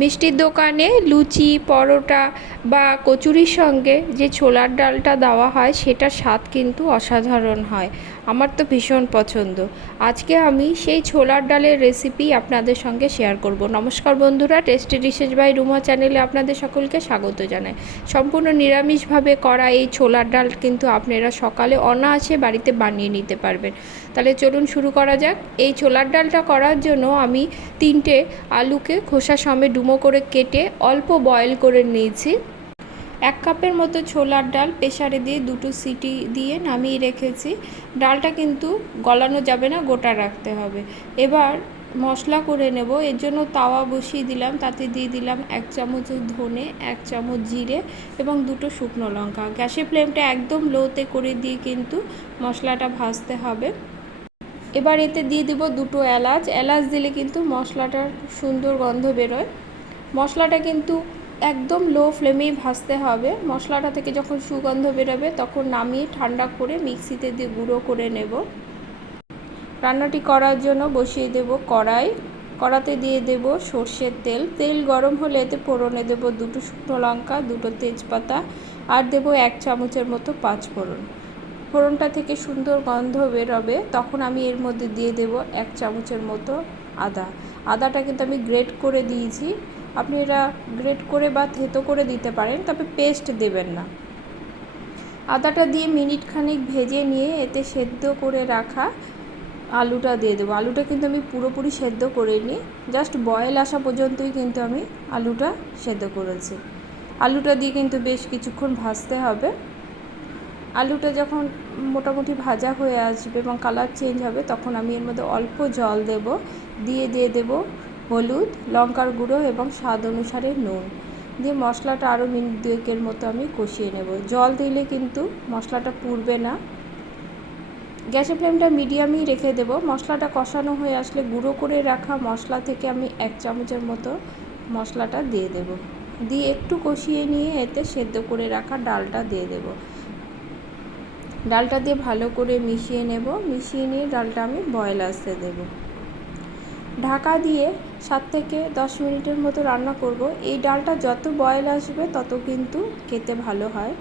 মিষ্টির দোকানে লুচি পরোটা বা কচুরির সঙ্গে যে ছোলার ডালটা দেওয়া হয় সেটার স্বাদ কিন্তু অসাধারণ হয়। আমার তো ভীষণ পছন্দ। আজকে আমি সেই ছোলার ডালের রেসিপি আপনাদের সঙ্গে শেয়ার করব। নমস্কার বন্ধুরা, টেস্টি ডিশেস বাই রুমা চ্যানেলে আপনাদের সকলকে স্বাগত জানাই। সম্পূর্ণ নিরামিষভাবে করা এই ছোলার ডাল কিন্তু আপনারা সকালে অনায়াসে বাড়িতে বানিয়ে নিতে পারবেন। তাহলে চলুন শুরু করা যাক। এই ছোলার ডালটা করার জন্য আমি 3টে আলুকে খোসা সমেত ডুমো করে কেটে অল্প বয়েল করে নিয়েছি। 1 কাপের মতো ছোলার ডাল প্রেসারে দিয়ে 2টো সিটি দিয়ে নামিয়ে রেখেছি। ডালটা কিন্তু গলানো যাবে না, গোটা রাখতে হবে। এবার মশলা করে নেব। এর জন্য তাওয়া বসিয়ে দিলাম, তাতে দিয়ে দিলাম 1 চামচ ধনে, 1 চামচ জিরে এবং 2টো শুকনো লঙ্কা। গ্যাসের ফ্লেমটা একদম লোতে করে দিয়ে কিন্তু মশলাটা ভাজতে হবে। এবার এতে দিয়ে দেব 2টো এলাচ। এলাচ দিলে কিন্তু মশলাটার সুন্দর গন্ধ বেরোয়। মশলাটা কিন্তু একদম লো ফ্লেমেই ভাজতে হবে। মশলাটা থেকে যখন সুগন্ধ বেরোবে তখন নামিয়ে ঠান্ডা করে মিক্সিতে দিয়ে গুঁড়ো করে নেব। রান্নাটি করার জন্য বসিয়ে দেব কড়াই। কড়াতে দিয়ে দেব সর্ষের তেল। তেল গরম হলে এতে ফোড়নে দেব 2টো শুকনো লঙ্কা, 2টো তেজপাতা আর দেব 1 চামচের মতো পাঁচফোড়ন। ফোড়নটা থেকে সুন্দর গন্ধ বেরোবে তখন আমি এর মধ্যে দিয়ে দেব 1 চামচের মতো আদা। আদাটা কিন্তু আমি গ্রেট করে দিয়েছি। আপনি এটা গ্রেট করে বা থেতো করে দিতে পারেন, তবে পেস্ট দেবেন না। আদাটা দিয়ে মিনিট খানিক ভেজে নিয়ে এতে সেদ্ধ করে রাখা আলুটা দিয়ে দেবো। আলুটা কিন্তু আমি পুরোপুরি সেদ্ধ করিনি, জাস্ট বয়েল আসা পর্যন্তই কিন্তু আমি আলুটা সেদ্ধ করেছি। আলুটা দিয়ে কিন্তু বেশ কিছুক্ষণ ভাজতে হবে। আলুটা যখন মোটামুটি ভাজা হয়ে আসবে এবং কালার চেঞ্জ হবে তখন আমি এর মধ্যে অল্প জল দেব। দিয়ে দেব হলুদ, লঙ্কার গুঁড়ো এবং স্বাদ অনুসারে নুন দিয়ে মশলাটা আরও মিনিট 2 মতো আমি কষিয়ে নেব। জল দিলে কিন্তু মশলাটা পুড়বে না। গ্যাসের ফ্লেমটা মিডিয়ামই রেখে দেব। মশলাটা কষানো হয়ে আসলে গুঁড়ো করে রাখা মশলা থেকে আমি 1 চামচের মতো মশলাটা দিয়ে দেব। দিয়ে একটু কষিয়ে নিয়ে এতে সেদ্ধ করে রাখা ডালটা দিয়ে দেব। ডালটা দিয়ে ভালো করে মিশিয়ে নেব। মিশিয়ে নিয়ে ডালটা আমি বয়েল আসতে দেব। ঢাকা দিয়ে 7 থেকে 10 মিনিটের মতো রান্না করব। এই ডালটা যত বয়েল আসবে তত কিন্তু খেতে ভালো হয়।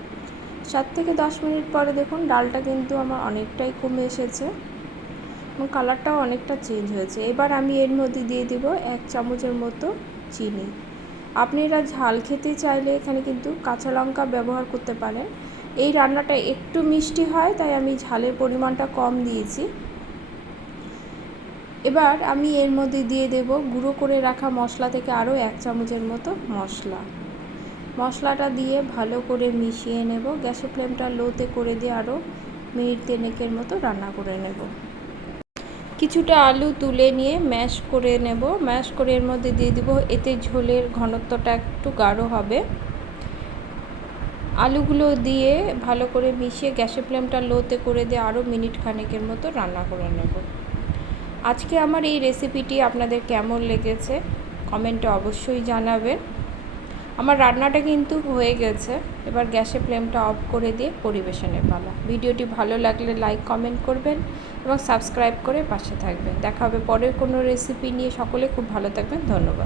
7 থেকে 10 মিনিট পরে দেখুন ডালটা কিন্তু আমার অনেকটাই কমে এসেছে এবং কালারটাও অনেকটা চেঞ্জ হয়েছে। এবার আমি এর মধ্যে দিয়ে দেব 1 চামচের মতো চিনি। আপনারা ঝাল খেতে চাইলে এখানে কিন্তু কাঁচা লঙ্কা ব্যবহার করতে পারেন। এই রান্নাটা একটু মিষ্টি হয় তাই আমি ঝালের পরিমাণটা কম দিয়েছি। এবার আমি এর মধ্যে দিয়ে দেব গুঁড়ো করে রাখা মশলা থেকে আরও 1 চামচের মতো মশলাটা দিয়ে ভালো করে মিশিয়ে নেব। গ্যাসের ফ্লেমটা লোতে করে দিয়ে আরও মিনিট 3 মতো রান্না করে নেব। কিছুটা আলু তুলে নিয়ে ম্যাশ করে নেব। ম্যাশ করে এর মধ্যে দিয়ে দেব। এতে ঝোলের ঘনত্বটা একটু গাঢ় হবে। আলুগুলো দিয়ে ভালো করে মিশিয়ে গ্যাসের ফ্লেমটা লোতে করে দিয়ে আরও মিনিট খানেকের মতো রান্না করে নেব। আজকে আমার এই রেসিপিটি আপনাদের কেমন লেগেছে কমেন্টে অবশ্যই জানাবেন। আমার রান্নাটা কিন্তু হয়ে গেছে। এবার গ্যাসের ফ্লেমটা অফ করে দিয়ে পরিবেশনের পালা। ভিডিওটি ভালো লাগলে লাইক কমেন্ট করবেন এবং সাবস্ক্রাইব করে পাশে থাকবেন। দেখা হবে পরের কোনো রেসিপি নিয়ে। সকলে খুব ভালো থাকবেন। ধন্যবাদ।